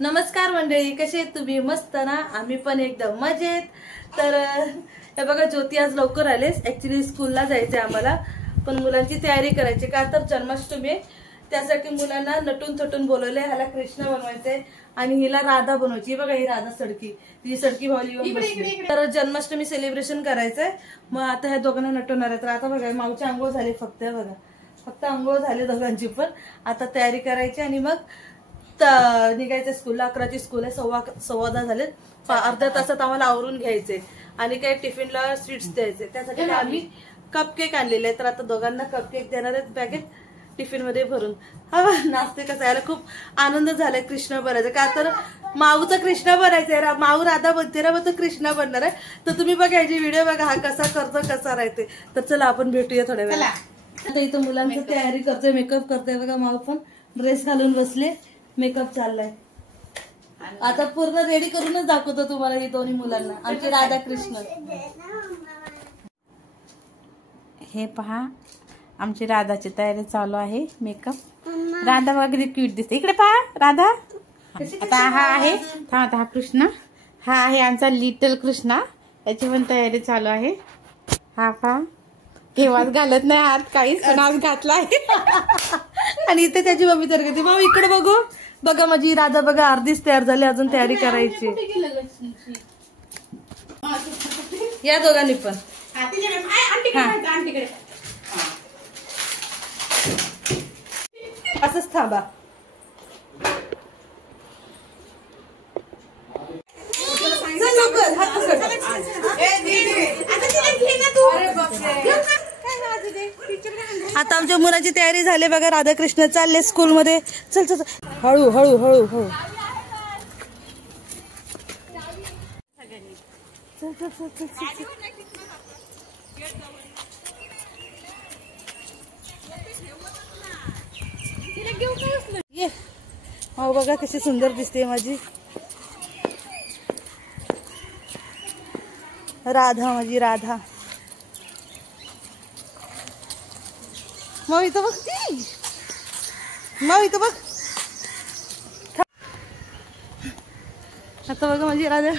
नमस्कार मंडळी, कसे आहेत तुम्ही? मस्त ना? आम्ही पण एकदम मजेत. तर हे बघा, ज्योती आज लवकर आलेस. ऍक्च्युली स्कूलला जायचंय आम्हाला, पण मुलांची तयारी करायची का तर जन्माष्टमी आहे. त्यासाठी मुलांना नटून थटून बोलवले. ह्याला कृष्ण बनवायचंय आणि हिला राधा बनवायची. बघा, ही राधा सडकी, ती सडकी भावली. तर जन्माष्टमी सेलिब्रेशन करायचंय. मग आता ह्या दोघांना नटवणार आहे. तर आता बघा, माऊची आंघोळ झाली फक्त. बघा, फक्त आंघोळ झाली दोघांची पण. आता तयारी करायची आणि मग निघायचं स्कूलला. 11ची स्कूल आहे. 10:15 झाले. अर्ध्या तासात आम्हाला आवरून घ्यायचे आणि काही टिफिनला स्वीट्स द्यायचे. त्यासाठी आम्ही कपकेक आणलेले आहेत. तर आता दोघांना कपकेक देणार आहेत पॅकेट टिफिन मध्ये भरून. हा, नाचते कसं यायला खूप आनंद झालाय कृष्ण बनायचं का तर माऊचा कृष्ण बनायचंय. माऊ राधा बनते ना, मग तो कृष्ण बनणार आहे. तर तुम्ही बघायची व्हिडिओ बघा, हा कसा करतो कसा राहते. तर चला आपण भेटूया थोड्या वेळा. आता इथं मुलांची तयारी करतोय, मेकअप करतोय. बघा, माऊ पण ड्रेस घालून बसले, मेकअप चाललाय. आता पूर्ण रेडी करूनच दाखवतो तुम्हाला ही दोन्ही मुलांना, आमचे राधा कृष्ण. हे पहा, आमची राधाची तयारी चालू आहे. मेकअप राधा वगैरे क्यूट दिसते. इकडे पहा राधा. आता हा आहे हा कृष्ण. हा आहे आमचा लिटल कृष्णा. याची पण तयारी चालू आहे. हा पहा, केव्हाच घालत नाही हात काहीच, पण आज घातला आहे. आणि इथे त्याची मम्मी तयार करते. माऊ इकडे बघू. बघा, माझी राधा बघा अर्धीच तयार झाली, अजून तयारी करायची. या दोघांनी पण असंच थांबा. आता आमच्या मुलाची तयारी झाली बघा. राधाकृष्ण चालले स्कूल मध्ये. चल चल, हळू हळू हळू हळू. चल चल चल चल चल. ये हो, बघा कशी सुंदर दिसते माझी राधा. माझी राधा. मग इथं बघ, मग इथं बघ. आता बघा, माझी राधा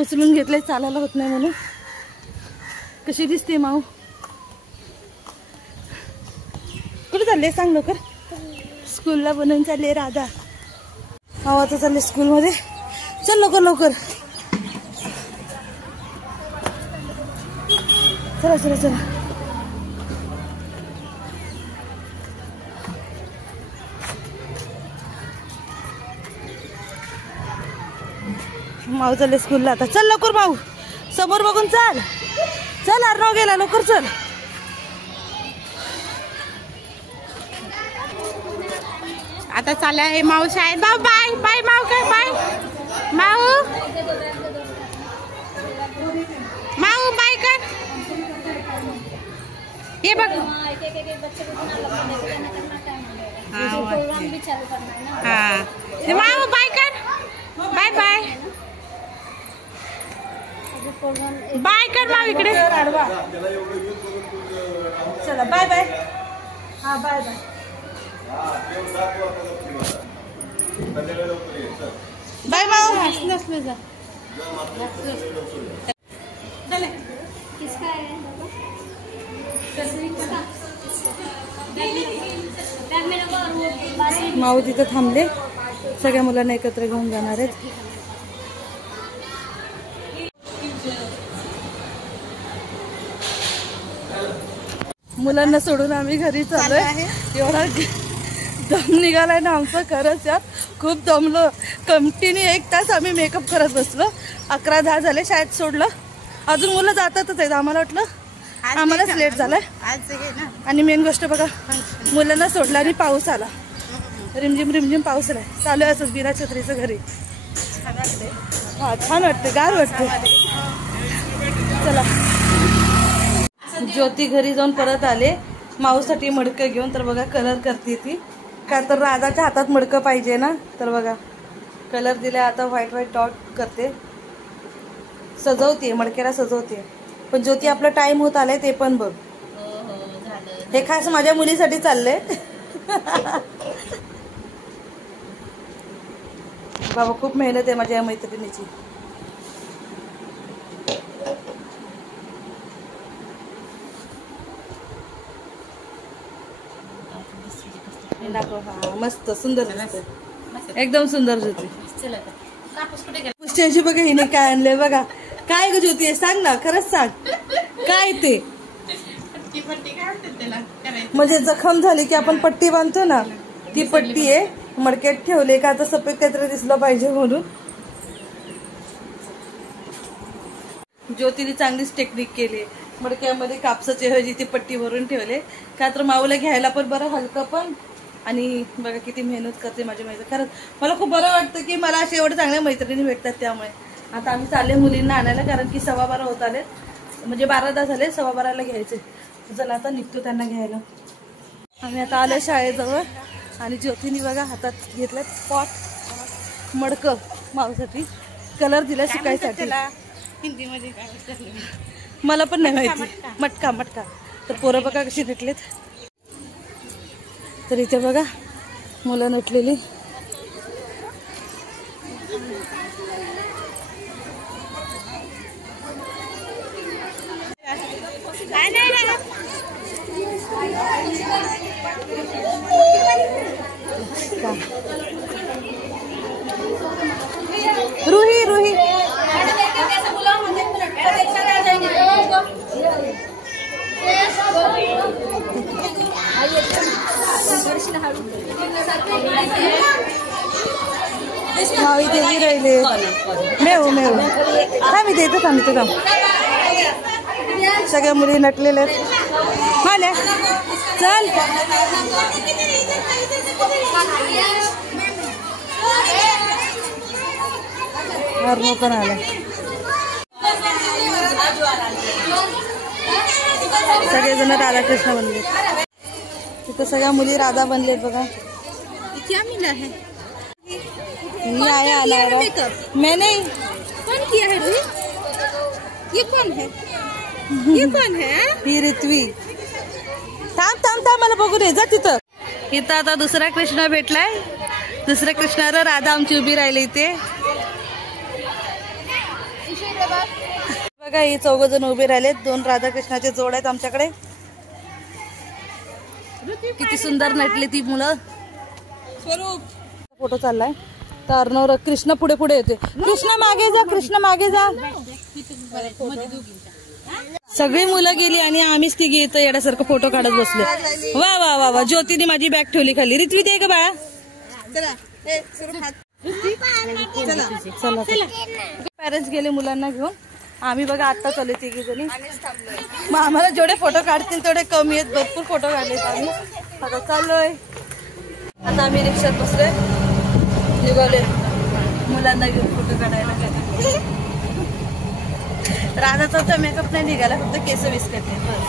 उचलून घेतलंय, चालायला होत नाही म्हणून. कशी दिसते माऊ? कुठे चालले सांग लवकर. स्कूलला बनवून चालले राधा. माऊ आता चालले स्कूल मध्ये. चल लवकर लवकर. चला चला चला. माऊ चालले स्कूलला आता. चल लवकर माऊ, समोर बघून चाल. चल, अर्णव गेला, लवकर चल. आता चालला आहे माऊ शाळेत. बाय बाय माऊ. काय बाय माऊ? माऊ बाय कर. ये बघ. हा, माऊ बाय कर. बाय बाय बाय कर माऊ. इकडे चला बाय बाय. हा बाय बाय. बाय माऊ. नसले जा. माऊ तिथं थांबले. सगळ्या मुलांना एकत्र घेऊन जाणार आहेत. मुलांना सोडून आम्ही घरी चाललोय. एवढा दम निघालाय ना आमचा, खरंच यार खूप दमलो. कंटिन्यू 1 तास आम्ही मेकअप करत बसलो. 11:10 झाले. शाळेत सोडलं, अजून मुलं जातातच आहेत. आम्हाला वाटलं आम्हालाच लेट झालाय. आणि मेन गोष्ट बघा, मुलांना सोडलं आणि पाऊस आला. रिमझिम रिमझिम पाऊस आलाय. चालू आहे असंच बिना छत्रीचं घरी. हा, छान वाटते, गार वाटते. चला. ज्योती घरी जाऊन परत आले माऊसाठी मडकं घेऊन. तर बघा, कलर करते ती का तर राधाच्या हातात मडकं पाहिजे ना. तर बघा, कलर दिला. आता व्हाईट व्हाईट डॉट करते, सजवते, मडक्याला सजवते. पण ज्योती आपला टाइम होत आलाय ते पण बघ. हे खास माझ्या मुलीसाठी चाललंय. बाबा खूप मेहनत आहे माझ्या या मैत्रिणीची. हा मस्त सुंदर एकदम सुंदर ज्योती. पुष्टी बघा हिने काय आणलंय बघा. काय ग ज्योती सांग ना, खरंच सांग काय ते. म्हणजे जखम झाली की आपण पट्टी बांधतो ना, ती पट्टी आहे. मडक्यात ठेवले का आता सफेद काहीतरी दिसलं पाहिजे म्हणून. ज्योतीने चांगलीच टेक्निक केली. मडक्यामध्ये कापसाची ऐवजी ती पट्टी भरून ठेवले का तर माऊला घ्यायला पण बरं, हलकं पण. आणि बघा किती मेहनत करते माझी मैत्रीण. खरंच मला खूप बरं वाटतं की मला असे एवढे चांगल्या मैत्रिणी भेटतात. त्यामुळे आता आम्ही चालले मुलींना आणायला, कारण की 12:15 होत आले, म्हणजे 12 झाले, 12:15 घ्यायचे. चला आता निघतो त्यांना घ्यायला. आम्ही आता आलो शाळेजवळ आणि ज्योतीने बघा हातात घेतलं पॉट मडकं माऊसाठी. कलर दिला शिकायसाठी. हिंदीमध्ये मला पण नाही माहिती. मटका मटका. तर पोरं बघा कशी भेटलेत. तर इथे बघा मुलं नटलेली. रूही रूही मावी देवी राहिले. मेव मेव हा मी देतो सांगतो काम. सगळ्या मुली नटलेल्या माल्या. चल हरण पण आला. सगळेजण राधाकृष्ण बनले. तिथं सगळ्या मुली राधा बनलेत बघा. क्या मिला है? ये आया अलावा. मैंने कौन किया है रूही? ये कौन है? ये कौन है? ही रित्वी. थांब थांब थांब मला बघू दे. जा तिथं. इथं आता दुसरा कृष्ण भेटलाय. दुसऱ्या कृष्णावर राधा आमची उभी राहिली इथे बघा. ही 4 जण उभे राहिलेत. 2 राधाकृष्णाचे जोड आहेत आमच्याकडे. किती सुंदर नटली ती मुलं. फोटो चाललाय तर अर्णव कृष्ण पुढे पुढे येते. कृष्ण मागे जा, कृष्ण मागे जा. सगळी मुलं गेली आणि आम्हीच तिघी इथं येण्यासारखं फोटो काढत बसले. वा वा वा वा. ज्योतीने माझी बॅग ठेवली खाली. रित्वी दे ग बाळा. चला पॅरेंट्स गेले मुलांना घेऊन. आम्ही बघा आता चालू तिघी जणी. मग आम्हाला जेवढे फोटो काढतील तेवढे कमी आहेत. भरपूर फोटो काढलेत आम्ही. आता चाललोय. आता आम्ही रिक्षात बसलोय. निघाले मुलांना घेऊन फोटो काढायला. राधाचा तर मेकअप नाही निघाला, फक्त केस विस्कटले बस.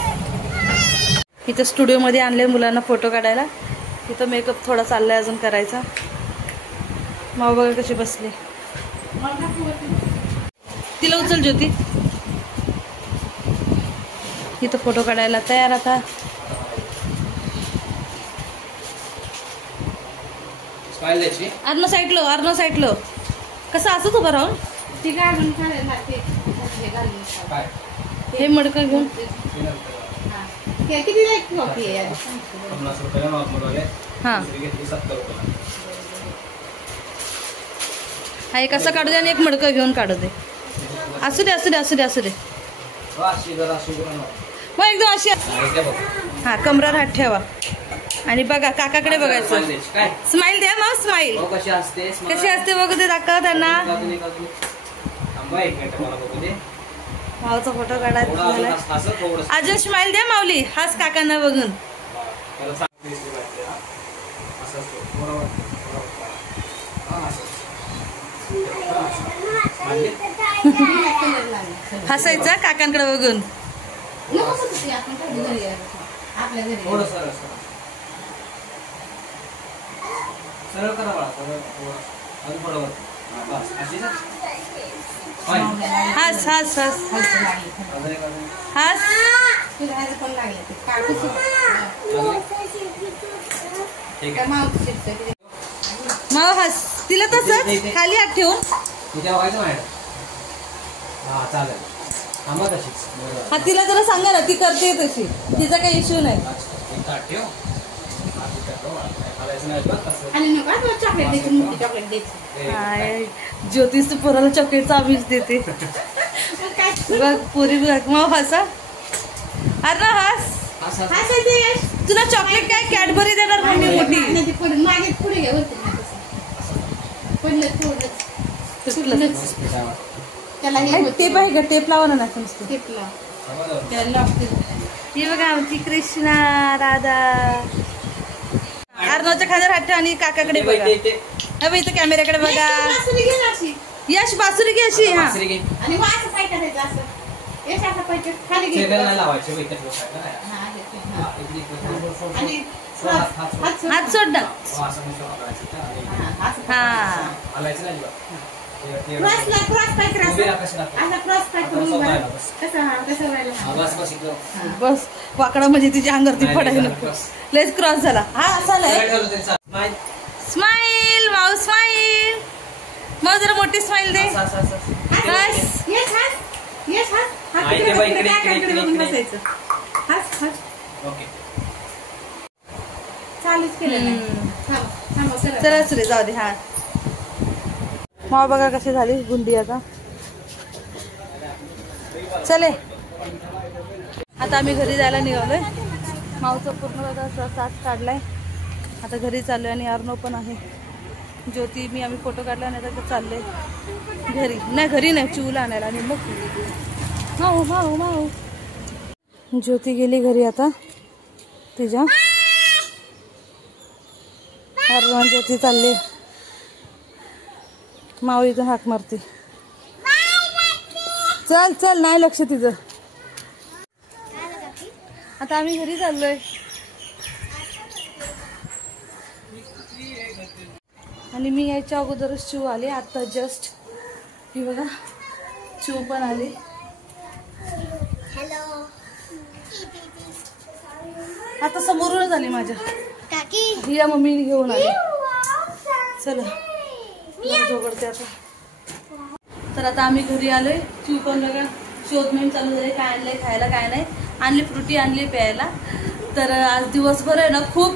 इथं स्टुडिओमध्ये आणले मुलांना फोटो काढायला. इथं मेकअप थोडा चाललाय अजून करायचा. माऊ बघा कशी बसले. तिला उचल ज्योती. इथं फोटो काढायला तयार. आता अर्नो साईडलो, अर्नो साईडलो. कसं असंच उभं राहून हे मडकं घेऊन. हा हा एक असं काढू दे आणि एक मडकं घेऊन काढू दे. असू दे असू दे असू दे असू दे. मग एकदम अशी. हा कमरावर हात ठेवा आणि बघा काकाकडे बघायचं. स्माइल द्या मग. स्माइल कशी असते बघू दे. दाखवा त्यांना. माऊचा फोटो काढायचा. अजून स्माइल द्या माऊली. हाच काकांना बघून. हसायचं काकांकडे बघून. हस हस हस हस. माऊ हस. तिला तसंच खाली हात ठेवून हा तिला जरा सांगा ना, ती करते तशी, तिचा काही इश्यू नाही. ज्योतिष पोराला चॉकलेटचा आमिष देते. बघ पुरी बघ मग हसा. अरे हस. तुला चॉकलेट काय कॅडबरी देणार मम्मी मोठी. टेप आहे का? टेप लावा ना. ही बघा आमची कृष्णा राधा. अर्णवच्या खांद्यावर हात ठेव आणि काकाकडे बघा. हा इथं कॅमेऱ्याकडे बघा. यश बासुरी घे अशी. हा हात सोड ना. हा बस वाकडा म्हणजे तिच्या अंगावरती पडायला नको. लेस क्रॉस झाला. हा असा स्माइल माऊ स्माइल. मग जरा मोठी स्माइल दे. चालूच केलं. चला सुरे जाऊ दे. हा माव बघा कशी झाली गुंडी. आता चले आता आम्ही घरी जायला निघालोय. माऊचा पूर्ण बघा साथ काढलाय. आता घरी चाललोय आणि अर्णव पण आहे. ज्योती मी आम्ही फोटो काढला नाही तर चाललोय घरी. नाही घरी नाही, चिवला आणायला. आणि मग माऊ माऊ माऊ. ज्योती गेली घरी आता तिच्या. अर्णव ज्योती चालली. माऊ इथं हाक मारते. चल चल नाही लक्ष तिचं. आता आम्ही घरी चाललोय. आणि मी यायच्या अगोदरच चिव आले. आता जस्ट ही बघा चिव पण आली. आता समोरूनच आली माझ्या. हिला मम्मीने घेऊन आली. चला जोगडते आता. तर आता आम्ही घरी आलोय. चिव पण बघा शोध मोहीम चालू झाली. काय आणलंय खायला काय नाही. आणली फ्रुटी आणली प्यायला. तर आज दिवसभर आहे ना खूप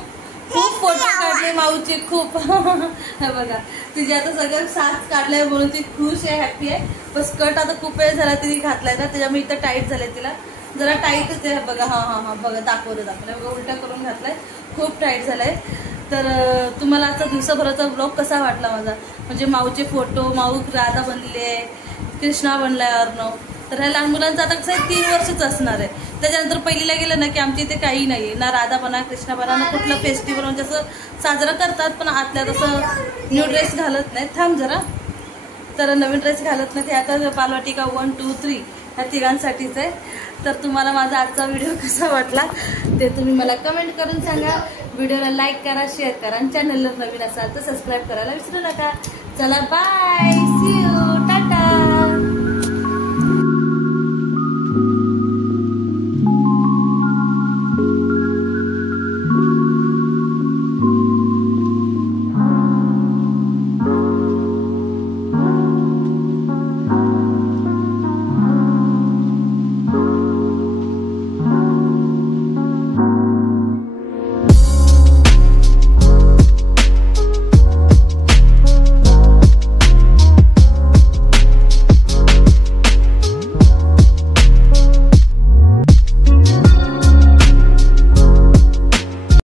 खूप फोटो काढले माऊचे खूप. बघा तिचे आता सगळं साथ काढलाय म्हणून ती खुश आहे, हॅप्पी आहे. पण स्कर्ट आता खूप वेळ झाला तिने घातलाय ना, त्याच्यामुळे इथं टाईट झालंय. तिला जरा टाईटच आहे बघा. हा हा हा बघा दाखवलं बघा उलटा करून घातलाय. खूप टाईट झालाय. तर तुम्हाला आजचा दिवसभराचा ब्लॉग कसा वाटला माझा. म्हणजे माऊचे फोटो, माऊ राधा बनले, कृष्णा बनलाय अर्णव. तर ह्या लहान मुलांचं आता कसं आहे 3 वर्षच असणार आहे. त्याच्यानंतर पहिलीला गेलं ना की आमच्या इथे काही नाही ना राधा बना कृष्णा बना ना कुठलं फेस्टिवल म्हणजे असं साजरं करतात. पण आतल्या तसं न्यू ड्रेस घालत नाही. थांब जरा. तर नवीन ड्रेस घालत नाही. ते आता बालवाटिका 1, 2, 3 ह्या तिघांसाठीच आहे. तर तुम्हाला माझा आजचा व्हिडिओ कसा वाटला ते तुम्ही मला कमेंट करून सांगा. व्हिडिओला लाईक करा, शेअर करा आणि चॅनलला नवीन असाल तर सबस्क्राईब करायला विसरू नका. चला बाय.